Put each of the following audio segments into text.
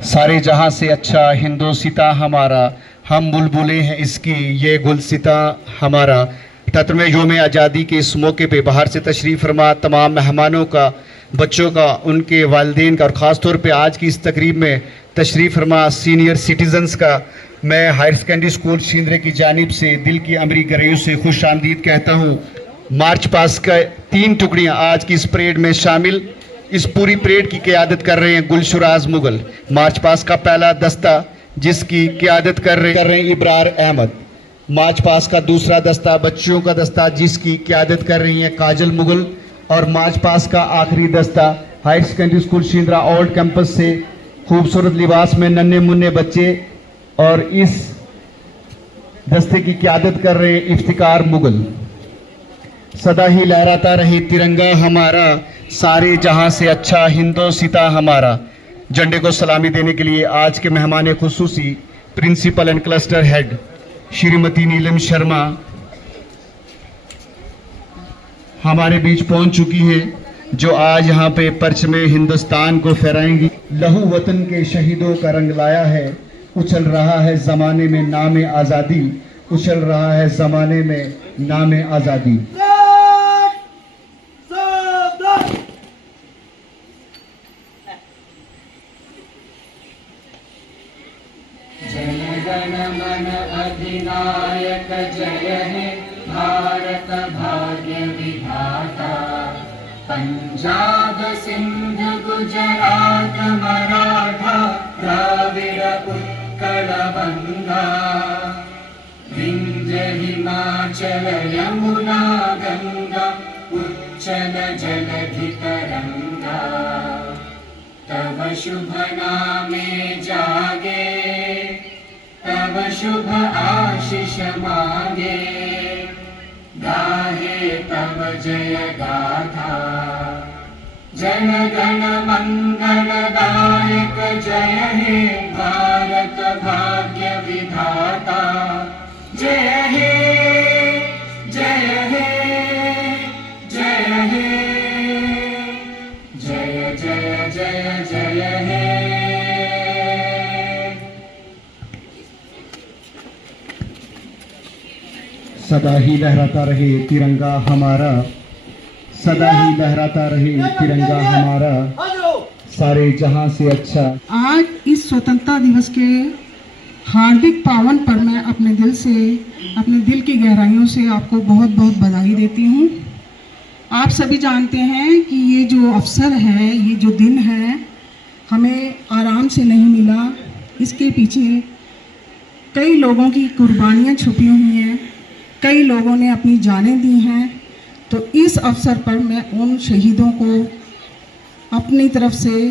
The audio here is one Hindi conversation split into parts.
सारे जहां से अच्छा हिंदोसिता हमारा, हम बुलबुलें हैं इसकी ये गुलसिता हमारा। 78वें योम आज़ादी के इस मौके पे बाहर से तशरीफ़ फरमा तमाम मेहमानों का, बच्चों का, उनके वालिदैन का और ख़ास तौर पे आज की इस तकरीब में तशरीफ़ फरमा सीनियर सिटीज़न्स का मैं हायर सेकेंडरी स्कूल शिंदरे की जानिब से दिल की अमरी गहराइयों से खुश आमदीद कहता हूँ। मार्च पास का 3 टुकड़ियाँ आज की इस परेड में शामिल। इस पूरी परेड की क़यादत कर रहे हैं गुलशुराज मुगल, मार्च पास का पहला दस्ता जिसकी क़यादत कर रहे हैं इब्रार अहमद। मार्च पास का दूसरा दस्ता बच्चियों का दस्ता जिसकी क़यादत कर रही हैं काजल मुगल। और मार्च पास का आखिरी दस्ता higher secondary school Shindra old campus से खूबसूरत लिबास में नन्हे मुन्ने बच्चे, और इस दस्ते की क़यादत कर रहे हैं इफ्तिकार मुगल। सदा ही लहराता रहे तिरंगा हमारा, सारे जहां से अच्छा हिंदोसिता हमारा। झंडे को सलामी देने के लिए आज के मेहमान खुसूसी principal and cluster head Shrimati Neelam Sharma हमारे बीच पहुंच चुकी है, जो आज यहाँ पे परचमे हिंदुस्तान को फहराएंगी। लहू वतन के शहीदों का रंग लाया है, उछल रहा है ज़माने में नाम आज़ादी, उछल रहा है ज़माने में नाम आज़ादी। जन मन अधिनायक जय हे भारत भाग्य विधाता। पंजाब सिंध गुजरात मराठा द्राविड़ उत्कल बंगा। विंध्य हिमाचल यमुना गंगा उच्चल जलधि तरंगा। तव शुभ नामे जागे, तव शुभ आशीष मांगे। गाहे तव जय गाथा, जन गण मंगल दायक जय हे भारत भाग्य विधाता। जय हे जय हे जय हे, जय जय जय जय हे। सदा ही लहराता रहे तिरंगा हमारा, सदा ही लहराता रहे तिरंगा हमारा, सारे जहां से अच्छा। आज इस स्वतंत्रता दिवस के हार्दिक पावन पर मैं अपने दिल से, अपने दिल की गहराइयों से आपको बहुत बहुत बधाई देती हूँ। आप सभी जानते हैं कि ये जो अवसर है, ये जो दिन है, हमें आराम से नहीं मिला। इसके पीछे कई लोगों की कुर्बानियाँ छुपी हुई हैं, कई लोगों ने अपनी जानें दी हैं। तो इस अवसर पर मैं उन शहीदों को अपनी तरफ से,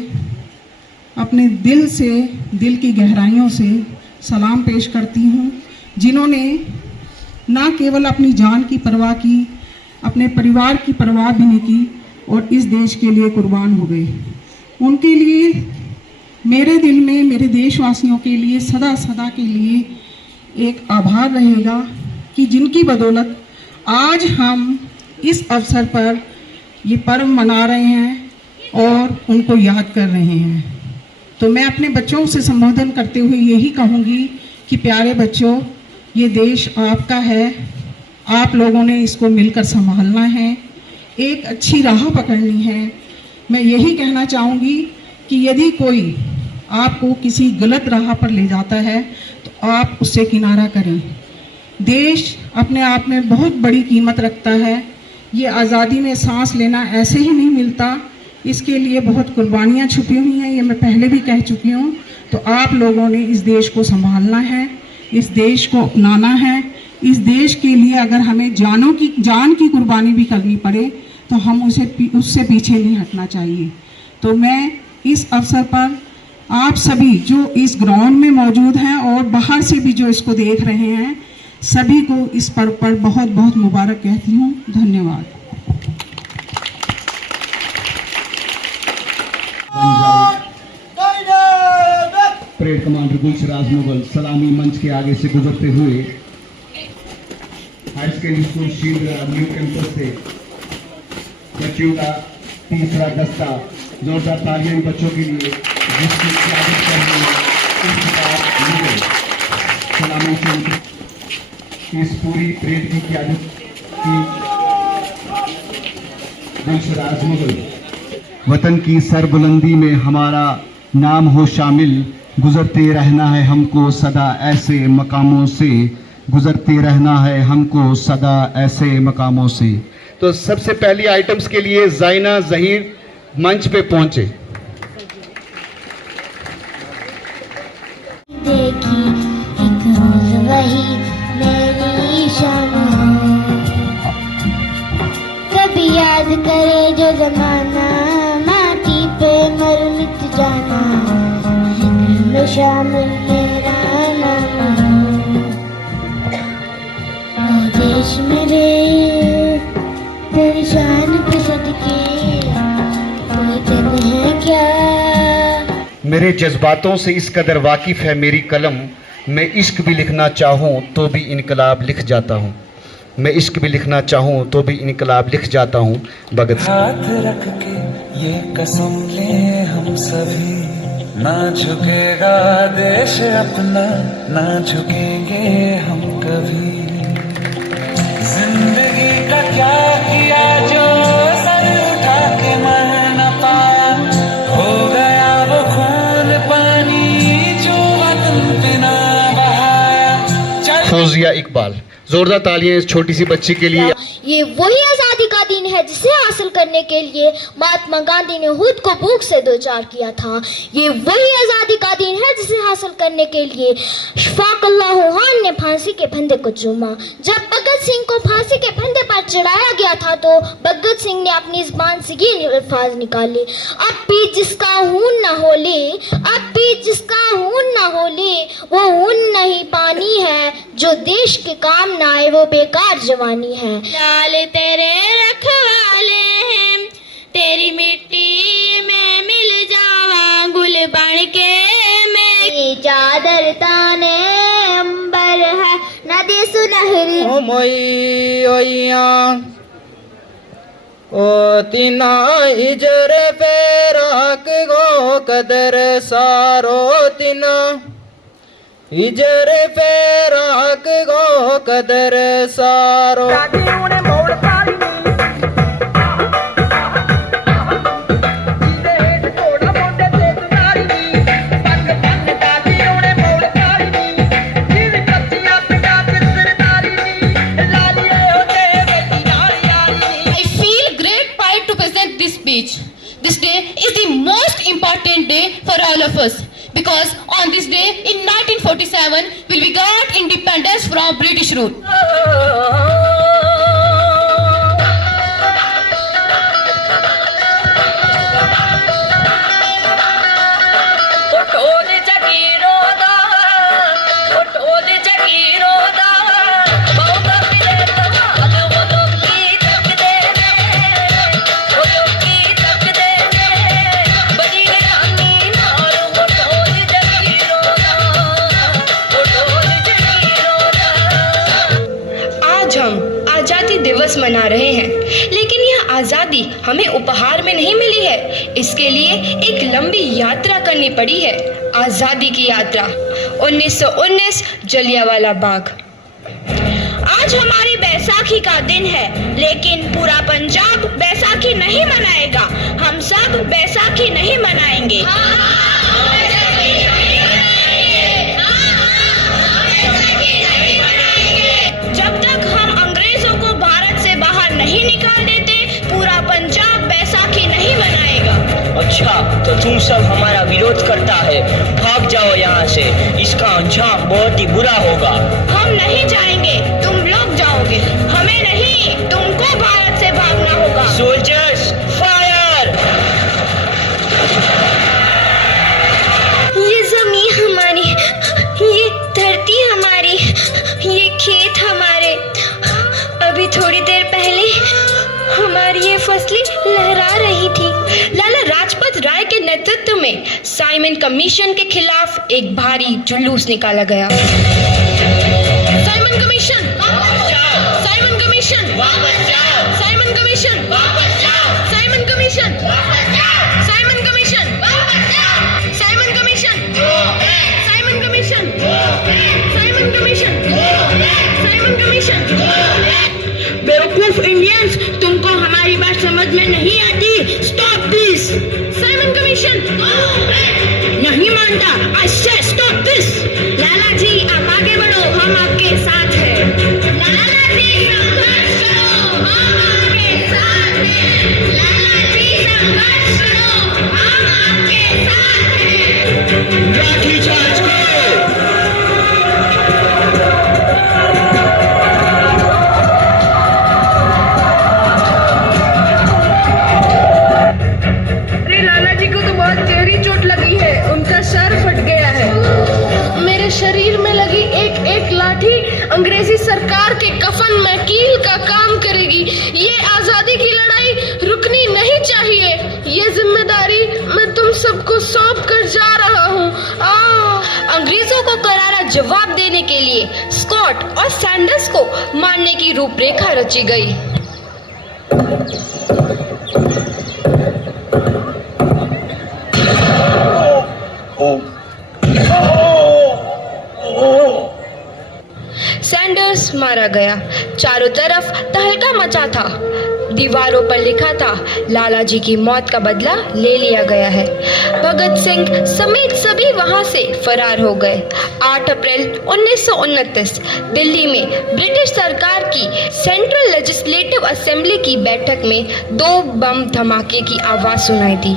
अपने दिल से, दिल की गहराइयों से सलाम पेश करती हूँ, जिन्होंने ना केवल अपनी जान की परवाह की, अपने परिवार की परवाह भी नहीं की और इस देश के लिए कुर्बान हो गए। उनके लिए मेरे दिल में, मेरे देशवासियों के लिए सदा सदा के लिए एक आभार रहेगा कि जिनकी बदौलत आज हम इस अवसर पर ये पर्व मना रहे हैं और उनको याद कर रहे हैं। तो मैं अपने बच्चों से संबोधन करते हुए यही कहूँगी कि प्यारे बच्चों, ये देश आपका है, आप लोगों ने इसको मिलकर संभालना है, एक अच्छी राह पकड़नी है। मैं यही कहना चाहूँगी कि यदि कोई आपको किसी गलत राह पर ले जाता है तो आप उससे किनारा करें। देश अपने आप में बहुत बड़ी कीमत रखता है। ये आज़ादी में सांस लेना ऐसे ही नहीं मिलता, इसके लिए बहुत कुर्बानियाँ छुपी हुई हैं, ये मैं पहले भी कह चुकी हूँ। तो आप लोगों ने इस देश को संभालना है, इस देश को अपनाना है। इस देश के लिए अगर हमें जान की कुर्बानी भी करनी पड़े तो हम उससे पीछे नहीं हटना चाहिए। तो मैं इस अवसर पर आप सभी जो इस ग्राउंड में मौजूद हैं और बाहर से भी जो इसको देख रहे हैं, सभी को इस पर्व पर बहुत बहुत मुबारक कहती हूँ। धन्यवाद। परेड कमांडर गुलशराज मुगल सलामी मंच के आगे से गुजरते हुए higher secondary school Shindra new campus से बच्चियों का तीसरा दस्ता, जोरदार तालियां बच्चों के लिए। जिसकी क्यादत करने इस बात मिले सलामी चंद इस पूरी परेड की क्यादत की गुलशराज मुगल। वतन की सरबुलंदी में हमारा नाम हो शामिल, गुजरते रहना है हमको सदा ऐसे मकामों से, गुजरते रहना है हमको सदा ऐसे मकामों से। तो सबसे पहली आइटम्स के लिए जाइना जहीर मंच पे पहुंचे। देखी एक रोज वही मेरी शाम, कभी याद करे जो जमाना, माटी पे मर मिट जाना, में शामिल मेरा नाम। ओ देश मेरे तेरी शान पे सदके कोई दिन है क्या। मेरे जज्बातों से इस कदर वाकिफ है मेरी कलम, मैं इश्क भी लिखना चाहूँ तो भी इनकलाब लिख जाता हूँ, मैं इश्क भी लिखना चाहूँ तो भी इनकलाब लिख जाता हूँ। भगत सिंह। हाथ रख के ये कसम ले हम सभी, ना झुकेगा देश अपना, ना झुकेंगे हम कभी। जिंदगी का क्या किया जो सर उठा के मर न पाया, हो गया वो खून पानी जो वतन पे ना बहाया। फौजिया इकबाल, जोरदार तालियां इस छोटी सी बच्ची के लिए। ये वही आजादी का दिन है जिसे हासिल करने के लिए महात्मा गांधी ने खुद को भूख से दो चार किया था। ये वही आजादी का दिन है जिसे हासिल करने के लिए शफाकल्लाह खान ने फांसी के फंदे को चूमा। जब भगत सिंह को फांसी के फंदे पर चढ़ाया गया था तो भगत सिंह ने अपनी जुबान से ये अल्फाज निकाले, अब भी जिसका खून न होले, अब भी जिसका खून न होले, वो खून नहीं पानी है, जो देश के काम न आए वो बेकार जवानी है। लाल तेरे रखवाले हैं, तेरी मिट्टी में मिल जावा गुल बन के मैं। ये चादर ताने अंबर है नदी सुनहरी। ओ मोई ओइया ओ तिना इजर पे राख गो कदर सारो तिना, इजर पे राख गो कदर सारो। This day is the most important day for all of us because on this day in 1947 we got independence from British rule. दिवस मना रहे हैं, लेकिन यह आज़ादी हमें उपहार में नहीं मिली है। इसके लिए एक लंबी यात्रा करनी पड़ी है, आज़ादी की यात्रा। 1919 जलियांवाला बाग। आज हमारी बैसाखी का दिन है, लेकिन पूरा पंजाब बैसाखी नहीं मनाएगा। हम सब बैसाखी नहीं मनाएंगे। जब तक हम अंग्रेजों को भारत से बाहर नहीं निकाल देते, पूरा पंजाब बैसाखी नहीं मनाएगा। अच्छा, तो तुम सब हमारा विरोध करता है, भाग जाओ यहाँ से, इसका अंजाम बहुत ही बुरा होगा। हम नहीं जाएंगे, तुम लोग जाओगे, हमें नहीं, तुमको भारत से भागना होगा। Soldiers fire! ये जमीन हमारी, ये धरती हमारी, ये खेत हमारे। अभी थोड़ी देर पहले हमारी ये फसलें लहरा रही थी। लाला लाजपत राय के नेतृत्व में साइमन कमीशन के खिलाफ एक भारी जुलूस निकाला गया। Simon commission, Simon commission, Simon commission, Simon commission, Simon commission. बेटा, I say stop this. लाला जी आप आगे बढ़ो, हम आपके साथ हैं। लाला जी संघर्ष करो, हम आपके साथ हैं। लाला जी संघर्ष करो, हम आपके साथ हैं। लाठी चार्ज करो। अरे लाला जी को तो बहुत गहरी चोट लगी है, उनका सर फट गया है। मेरे शरीर में लगी एक एक लाठी अंग्रेजी सरकार के कफन में कील का काम करेगी। ये आजादी की लड़ाई रुकनी नहीं चाहिए। ये जिम्मेदारी मैं तुम सबको सौंप कर जा रहा हूँ। अंग्रेजों को करारा जवाब देने के लिए स्कॉट और सैंडर्स को मारने की रूपरेखा रची गई। सैंडर्स मारा गया। चारों तरफ तहलका मचा था। दीवारों पर लिखा था, लाला जी की मौत का बदला ले लिया गया है। भगत सिंह समेत सभी वहां से फरार हो गए। 8 अप्रैल 1929 दिल्ली में ब्रिटिश सरकार की सेंट्रल लेजिस्लेटिव असेंबली की बैठक में 2 बम धमाके की आवाज सुनाई दी।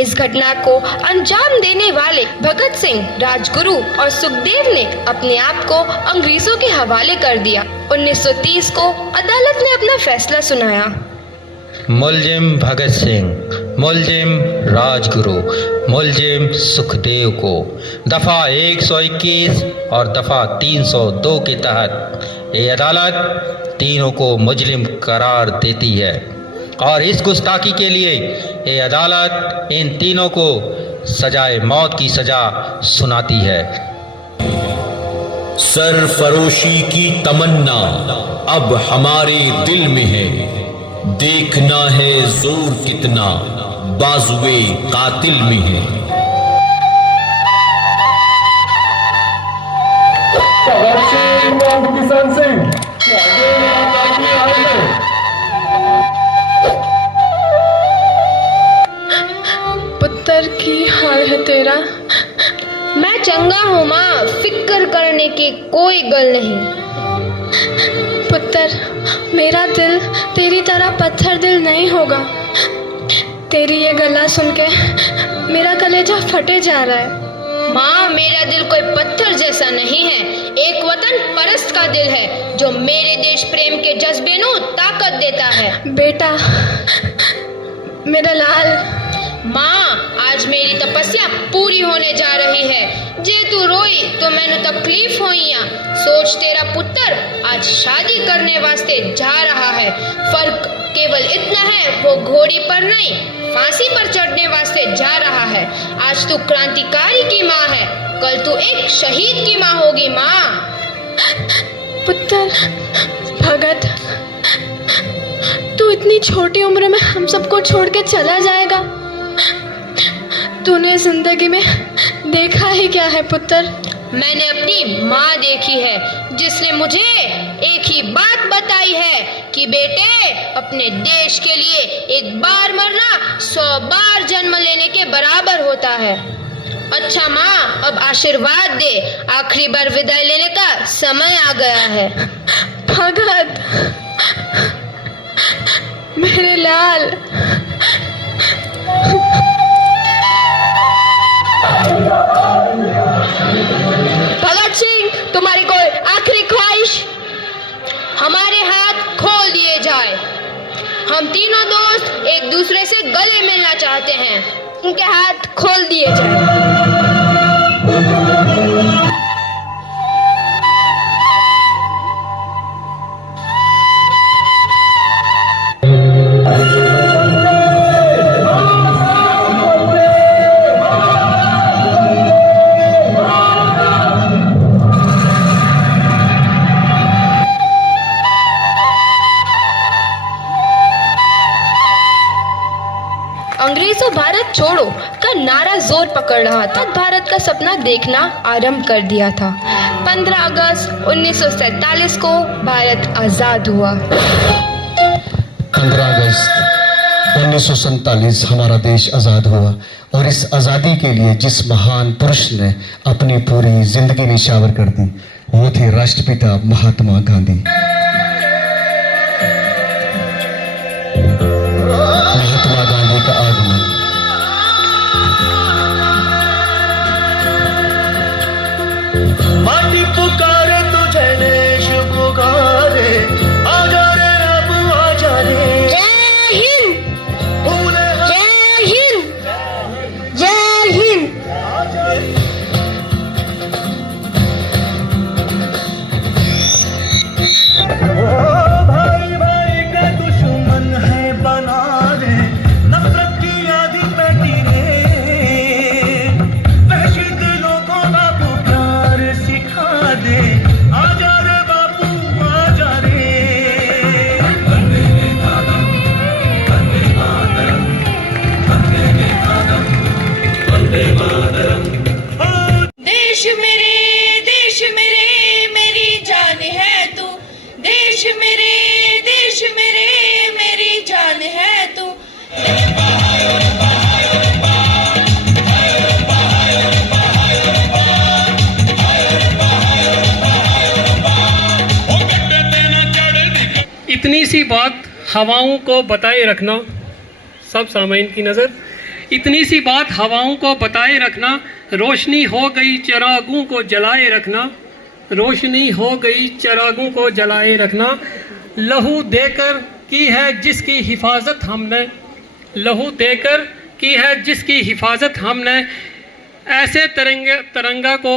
इस घटना को अंजाम देने वाले भगत सिंह, राजगुरु और सुखदेव ने अपने आप को अंग्रेजों के हवाले कर दिया। 1930 को अदालत ने अपना फैसला सुनाया। मुलजिम भगत सिंह, मुलजिम राजगुरु, मुलजिम सुखदेव को दफा 121 और दफा 302 के तहत ये अदालत तीनों को मुजरिम करार देती है और इस गुस्ताखी के लिए ये अदालत इन तीनों को सजाए मौत की सजा सुनाती है। सरफरोशी की तमन्ना अब हमारे दिल में है, देखना है जोर कितना बाजुए कातिल में है। किसान सिंह पुत्र की हाल है तेरा। मैं चंगा हूँ माँ, फिक्र करने की कोई गल नहीं। पुत्र, मेरा दिल तेरी तरह पत्थर दिल नहीं होगा। तेरी ये गला सुन के मेरा कलेजा फटे जा रहा है। माँ, मेरा दिल कोई पत्थर जैसा नहीं है, एक वतन परस्त का दिल है जो मेरे देश प्रेम के जज्बे को ताकत देता है। बेटा, मेरा लाल। माँ, आज मेरी तपस्या पूरी होने जा रही है। जे तू रोई तो मैंने तकलीफ होई। सोच, तेरा पुत्र आज शादी करने वास्ते जा रहा है। फर्क केवल इतना है, वो घोड़ी पर नहीं फांसी पर चढ़ने वास्ते जा रहा है। आज तू क्रांतिकारी की माँ है, कल तू एक शहीद की माँ होगी। माँ। पुत्र भगत, तू इतनी छोटी उम्र में हम सबको छोड़ के चला जाएगा। तूने जिंदगी में देखा ही क्या है पुत्र? मैंने अपनी माँ देखी है, जिसने मुझे एक ही बात बताई है कि बेटे, अपने देश के लिए एक बार मरना 100 बार जन्म लेने के बराबर होता है। अच्छा माँ, अब आशीर्वाद दे, आखिरी बार विदाई लेने का समय आ गया है। भगत, मेरे लाल। भगत सिंह, तुम्हारी कोई आखिरी ख्वाहिश? हमारे हाथ खोल दिए जाए। हम तीनों दोस्त एक दूसरे से गले मिलना चाहते हैं, उनके हाथ खोल दिए जाए। अंग्रेजों भारत छोड़ो का नारा जोर पकड़ रहा था। भारत का सपना देखना आरंभ कर दिया था। 15 अगस्त 1947 को भारत आजाद हुआ। 15 अगस्त 1947 हमारा देश आज़ाद हुआ और इस आज़ादी के लिए जिस महान पुरुष ने अपनी पूरी जिंदगी निछावर कर दी वो थे राष्ट्रपिता महात्मा गांधी। महात्मा गांधी का आगमन माटी पुकारे तुझे देश पुकारे, आजा रे अब आजा रे। जय हिंद, भूले जय हिंद, जय हिंद। भाई भाई का दुश्मन है बना दे, नफरत की आदि पैटी रे, वहशी दिलों को बापू प्यार सिखा दे, आजा रे बापू आजा रे। देश मेरे मेरी जान है तू, देश मेरे मेरी जान है तू। इतनी सी बात हवाओं को बताए रखना, सब सामाइन की नज़र, इतनी सी बात हवाओं को बताए रखना, रोशनी हो गई चिरागों को जलाए रखना, रोशनी हो गई चिरागों को जलाए रखना। लहू देकर की है जिसकी हिफाजत हमने, लहू देकर की है जिसकी हिफाजत हमने, ऐसे तिरंगा को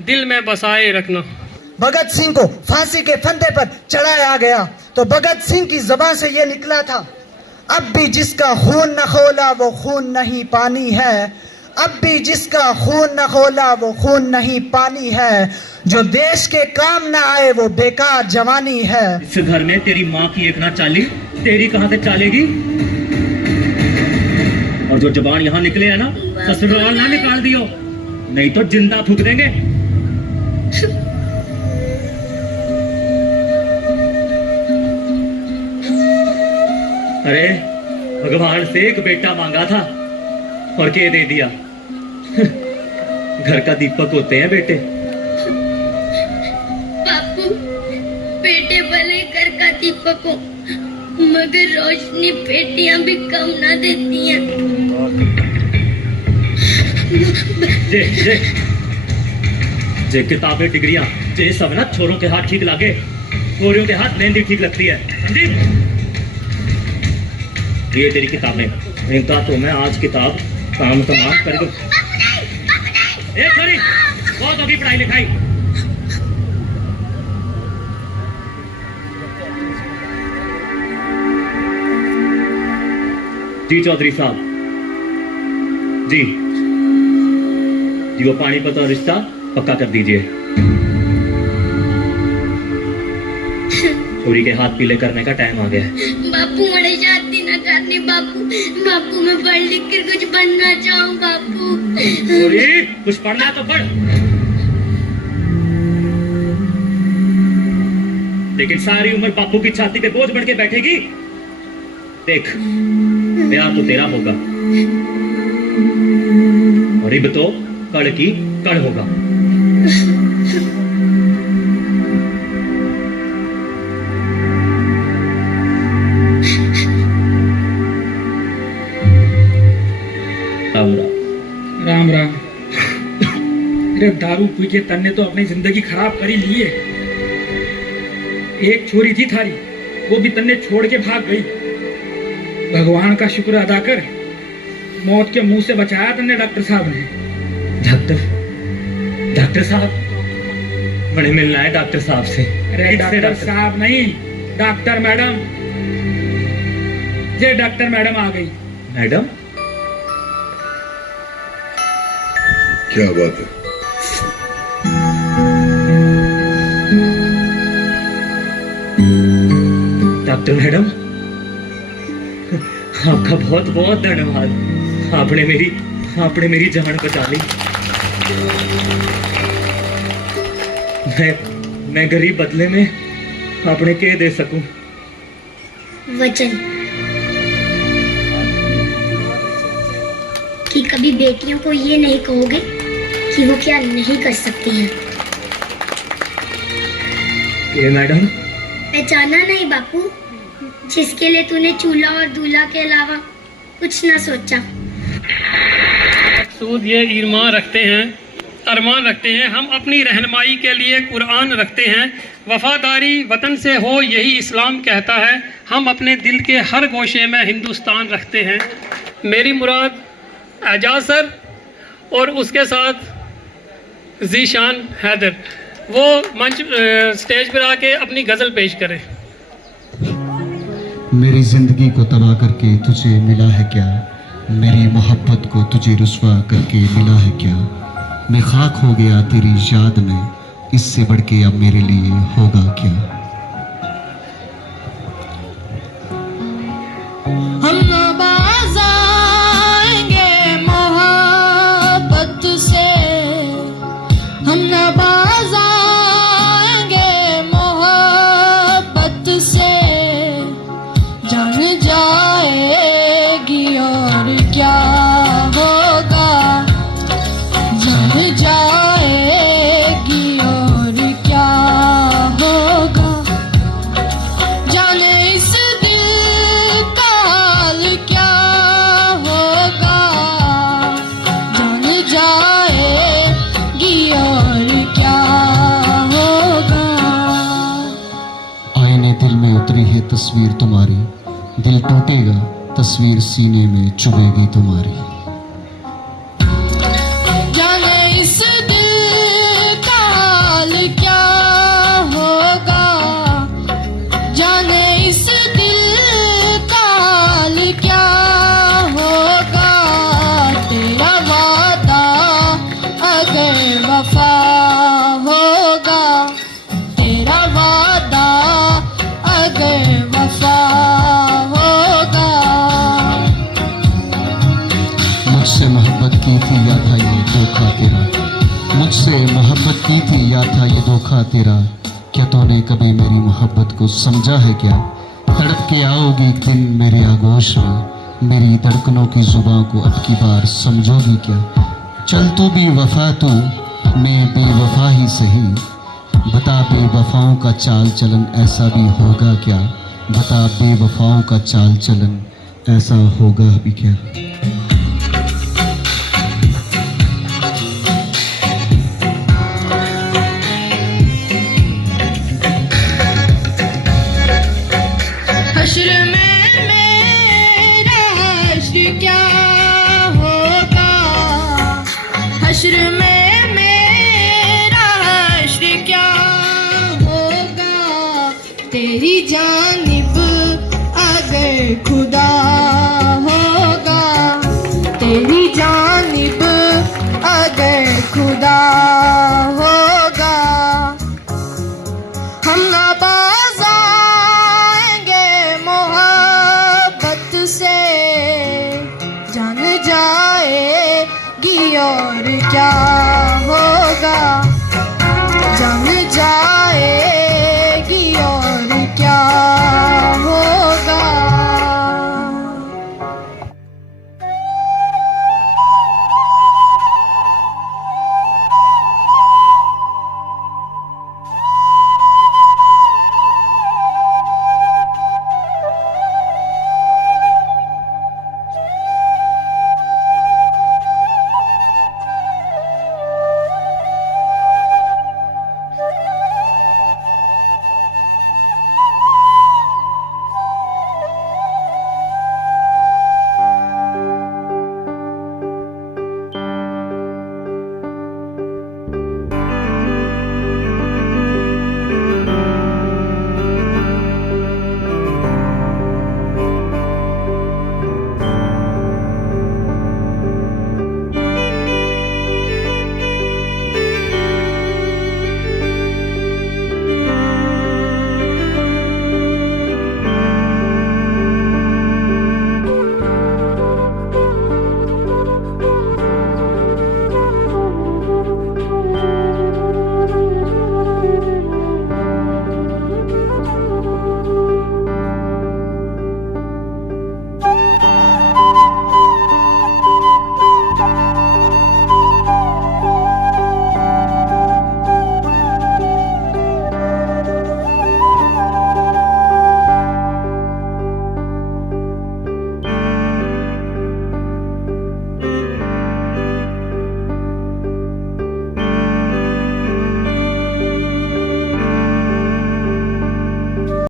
दिल में बसाए रखना। भगत सिंह को फांसी के फंदे पर चढ़ाया गया तो भगत सिंह की जुबान से यह निकला था, अब भी जिसका खून न खोला वो खून नहीं पानी है, अब भी जिसका खून न खोला वो खून नहीं पानी है, जो देश के काम न आए वो बेकार जवानी है। इस घर में तेरी माँ की एक ना चाली, तेरी कहाँ से चालेगी? और जो जबान यहाँ निकले है ना, ससुराल ना निकाल दियो, नहीं तो जिंदा फूंक देंगे। अरे भगवान से एक बेटा मांगा था और के दे दिया। घर का दीपक होते हैं बेटे। बापू, बेटे भले घर का दीपक हो, मगर रोशनी बेटियां भी कम ना देती हैं। जे किताबें डिग्रियां जे सब ना छोरों के हाथ ठीक लागे, छोरियों के हाथ मेहंदी ठीक लगती है। ये तेरी किताबें, इनका तो मैं आज किताब काम तमाम करके सॉरी बहुत होगी पढ़ाई लिखाई। जी चौधरी साहब जी, वो पानीपत और रिश्ता पक्का कर दीजिए। छोरी के हाथ पीले करने का टाइम आ गया है। बापू मुझे शादी न करनी बापू, बापू मैं पढ़ लिख कर कुछ बनना चाहूँ बापू। छोरी कुछ पढ़ना तो पढ़, लेकिन सारी उम्र बापू की छाती पे बोझ बढ़ के बैठेगी। देख ब्याह तो तेरा होगा और इब तो कड़ की कड़ होगा। राम राम। अरे दारू पी के तन्ने तो अपनी जिंदगी खराब कर ही ली है। एक छोरी थी थारी, वो भी तन्ने छोड़ के भाग गई। भगवान का शुक्र अदा कर, मौत के मुंह से बचाया तन्ने डॉक्टर साहब ने। डॉक्टर साहब बड़े मिलना है डॉक्टर साहब से। अरे डॉक्टर साहब नहीं, डॉक्टर मैडम। ये डॉक्टर मैडम आ गई। मैडम क्या बात है? डॉक्टर मैडम आपका बहुत बहुत धन्यवाद, आपने मेरी जान बचा ली। मैं गरीब बदले में आपने के दे सकूं? वचन। कि कभी बेटियों को ये नहीं कहोगे कि वो क्या नहीं कर सकती हैं। ये मैडम, पहचाना नहीं बापू, जिसके लिए तूने चूल्हा और दूल्हा के अलावा कुछ ना सोचा। मकसूद ये अरमान रखते हैं, हम अपनी रहनुमाई के लिए कुरान रखते हैं। वफादारी वतन से हो यही इस्लाम कहता है। हम अपने दिल के हर गोशे में हिंदुस्तान रखते हैं। मेरी मुराद एजाज सर और उसके साथ ज़ीशान हैदर, वो मंच स्टेज पर आके अपनी गज़ल पेश करें। मेरी ज़िंदगी को तबाह करके तुझे मिला है क्या, मेरी मोहब्बत को तुझे रुस्वा करके मिला है क्या। मैं खाक हो गया तेरी याद में, इससे बढ़ के अब मेरे लिए होगा क्या। हम नवाज आएंगे मोहब्बत से, हम नवाज आएंगे मोहब्बत से, जान जाएगी और क्या होगा, जान जाएगी और क्या होगा, जाने इस दिल का हाल क्या होगा, जान जाएगी और क्या होगा। आईने दिल में उतरी है तस्वीर तुम्हारी, दिल टूटेगा तस्वीर सीने में चुभेगी तुम्हारी। जाने इस दिल का हाल क्या होगा, जाने इस दिल का हाल क्या होगा, तेरा वादा अगर वफा होगा, तेरा वादा अगर वफा होगा। मुझसे मोहब्बत की थी या था ये धोखा तेरा, मुझसे मोहब्बत की थी या था ये धोखा तेरा। क्या तूने कभी मेरी मोहब्बत को समझा है क्या, तड़प के आओगी एक दिन मेरे आगोश में, मेरी धड़कनों की जुबां को अब की बार समझोगी क्या। चल तू भी वफा तू, मैं बेवफा ही सही, बता बेवफाओं का चाल चलन ऐसा भी होगा क्या, बता बेवफाओं का चाल चलन ऐसा होगा भी क्या। हश्र में मेरा हश्र क्या होगा, हश्र में मेरा हश्र क्या होगा, तेरी जानिब अगर खुदा होगा, तेरी जानिब अगर खुदा होगा, हम नाबाज आएंगे मोहब्बत से, जान जाएगी और क्या होगा, जान